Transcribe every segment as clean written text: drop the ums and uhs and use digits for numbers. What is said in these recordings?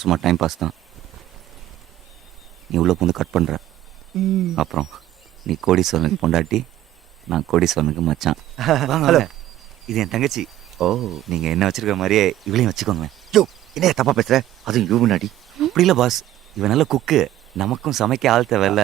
இதெல்லாம் சும்மா time pass தான். நீ உள்ள பூந்து கட் பண்ற. அப்புறம் நீ கோடீஸ்வரனுக்கு பொண்டாட்டி, நான் கோடீஸ்வரனுக்கு மச்சான். ஹலோ, இது என் தங்கச்சி. ஓ, நீங்க என்ன வச்சிருக்க மாதிரியே இவளையும் வச்சுக்கோங்க. யோ என்ன தப்பா பேசுற? அதுவும் யூ முன்னாடி. அப்படி இல்லை பாஸ், இவன் நல்ல குக்கு, நமக்கும் சமைக்க ஆள் தேவையில்ல.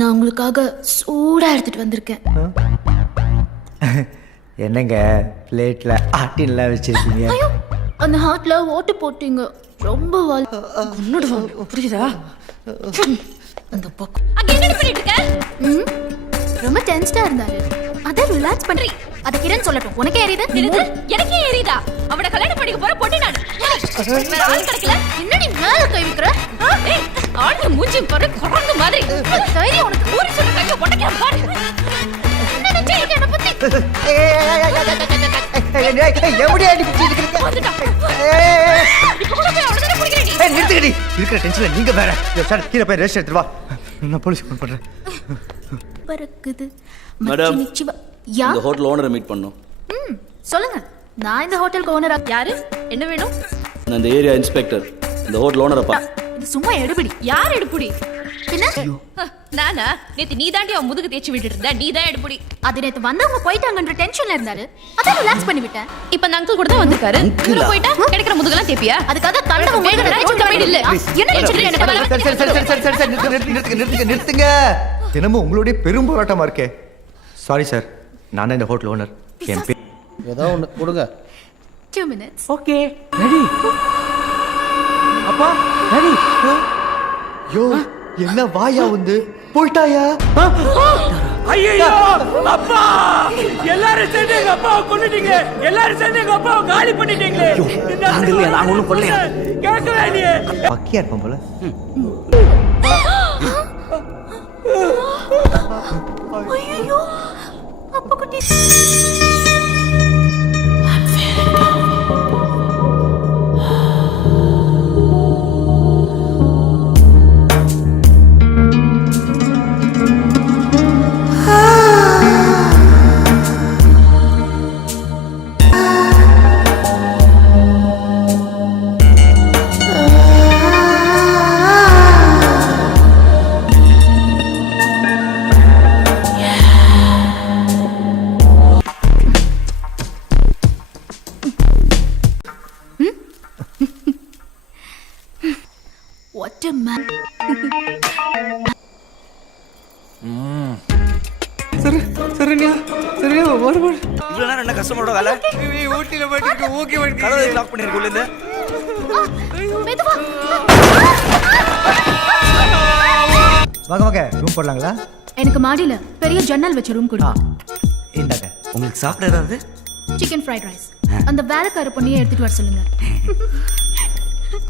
நான் உங்களுக்காக சூடா எடுத்துட்டு வந்திருக்கேன். என்னங்க பிளேட்ல ஆட்டின்லாம் வச்சிருக்கீங்க? ஐயோ, அந்த ஹார்ட்ல ஓட்டு போட்டீங்க. ரொம்ப புரியுதா? அந்த பக்கம் அங்க என்ன பண்ணிட்டு இருக்க? ரொம்ப டென்ஸ்டா இருந்தாரு. அத ரிலாக்ஸ் பண்றீ. அத கிரண் சொல்லட்டும். உனக்கே ஏறியது? எனக்கே ஏறிதா? அவட கல்யாணம் பண்ணிக்க போற பொண்ணு நான். வேற ஆள் கிடைக்கல. என்ன நீ மேல கை வைக்கிற? ஏய், ஆளு மூஞ்சி பாரு, குரங்கு மாதிரி. தைரியம் உனக்கு? ஊரி சொன்ன கைய உடைக்க பாரு. என்ன நினைச்சீங்க என்ன பத்தி? எப்படி அடி பிடிச்சிட்டு இருக்கீங்க? வந்துட்டா. இப்போ கூட போய் அவளை பிடிக்கிறேன் நீ. நிறுத்துக்கடி. இருக்கிற டென்ஷன்ல நீங்க வேற. சார் கீழே போய் ரெஸ்ட் எடுத்துட்டு வா. நான் போலீஸ் ஃபோன் பண்றேன். பறக்குது மேடம், மச்சினிச்சிவா. யா, இந்த ஹோட்டல் ஓனரை மீட் பண்ணோம். சொல்லுங்க. நான் இந்த ஹோட்டலுக்கு ஓனரா? யாரு? என்ன வேணும்? நான் இந்த ஏரியா இன்ஸ்பெக்டர். இந்த ஹோட்டல் ஓனரை பா. இது சும்மா எடுபிடி. யார் எடுப்புடி? பின்ன நானா? நேத்து நீ தாண்டி அவன் முதுகு தேய்ச்சி விட்டுட்டு இருந்த. நீ தான் எடுப்புடி. அது நேத்து வந்தவங்க போயிட்டாங்கன்ற டென்ஷன்ல இருந்தாரு. அத ரிலாக்ஸ் பண்ணி விட்டேன். இப்ப அந்த அங்கிள் கூட தான் வந்திருக்காரு. உள்ள போயிட்டா கிடைக்கிற முதுகெல்லாம் தேப்பியா? அதுக்காக கண்டவங்க வேக வேக சுத்த வேண்டிய இல்ல. என்ன நினைச்சிட்டு எனக்கு வேலை நிறுத்துங்க. தினமும் உங்களுடைய பெரும் போராட்டமா இருக்கே. சாரி சார், நான் இந்த ஹோட்டல் ஓனர். என் பேர் ஏதோ ஒன்று கொடுங்க. 2 minutes. Okay ready. அப்பா ரெடி. யோ என்ன வாயா வந்து போய்ட்டாயா? ஐயோ அப்பா, எல்லாரும் சேர்ந்து எங்க அப்பாவை கொன்னுட்டீங்க. எல்லாரும் சேர்ந்து எங்க அப்பாவை காலி பண்ணிட்டீங்களே. நாங்க ஒண்ணும் கொல்லையா? கேட்கவே நீ பக்கியா இருப்போம் போல. ஐயோ, அப்பா குட்டி. What a man. இவ்வளவு நேரம் என்ன கஸ்டமரோட வேலை? ஊட்டில போயிட்டு ஓகே கதவை லாக் பண்ணிருக்கு உள்ள இருந்து. மெதுவா. வாங்க வாங்க, ரூம் போடலாங்களா? எனக்கு மாடியில பெரிய ஜன்னல் வச்ச ரூம் கொடு. இந்தாங்க. உங்களுக்கு சாப்பிட ஏதாவது? Chicken fried rice. அந்த வேலைக்கார பொண்ணியை எடுத்துட்டு வர சொல்லுங்க.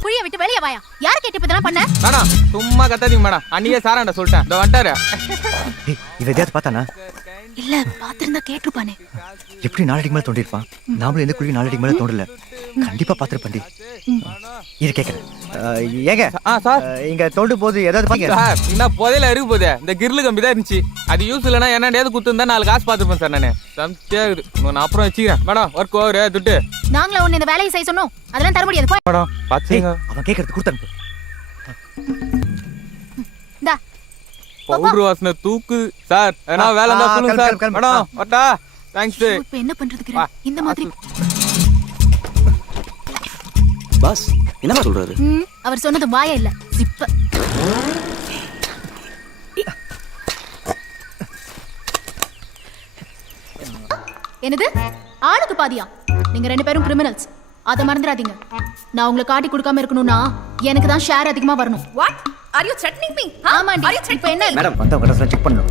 புளிய விட்டு வெளிய வாயா. யார் கேட்டு இப்ப பண்ண? மேடம் சும்மா கத்தாதீங்க மேடம். அன்னியே சாராண்ட சொல்லிட்டேன். இந்த வந்துட்டாரு. இவ எதையாவது பார்த்தானா? இல்ல, பாத்திருந்தா கேட்டுப்பானே. எப்படி நாலடிக்கு மேல தோண்டிருப்பான்? நாமளும் எந்த குழி நாலடிக்கு மேல தோண்டல. கண்டிப்பா பாத்திருப்பண்டி. இது கேக்குறேன். ஏங்க சார், இங்க தோண்டு போது ஏதாவது பாங்க சார். என்ன புதையில இருக்கு போதே. இந்த கிரில் கம்பி தான் இருந்துச்சு. அது யூஸ் இல்லைன்னா என்னடையாவது குத்துருந்தா 4 காசு பார்த்துருப்பேன் சார். நானு சம்தியாகுது. நான் அப்புறம் வச்சுக்கிறேன் மேடம். ஒர்க் ஓவர் துட்டு. நாங்கள உன்னை இந்த வேலையை செய்ய சொன்னோம். அதெல்லாம் தர முடியாது. மேடம் பாத்துங்க. அவன் கேக்குறது கொடுத்து இந்தா பவுடர் வாசனை தூக்கு சார். ஏன்னா வேலை இருந்தா சொல்லுங்க சார். மேடம் வட்டா. தேங்க்ஸ். இப்ப என்ன பண்றதுக்கு இந்த மாதிரி? பாஸ் என்னமா சொல்றாரு? அவர் சொன்னது வாயா இல்ல, சிப்ப. என்னது? ஆளுக்கு பாதியா? நீங்க 2 பேரும் கிரிமினல்ஸ். அத மறந்துடாதீங்க. நான் உங்களை காட்டி கொடுக்காம இருக்கணும்னா எனக்கு தான் ஷேர் அதிகமா வரணும். What? Are you threatening me? ஆமாண்டி. Are you இப்ப என்ன? மேடம் வந்தவங்க செக் பண்ணணும்.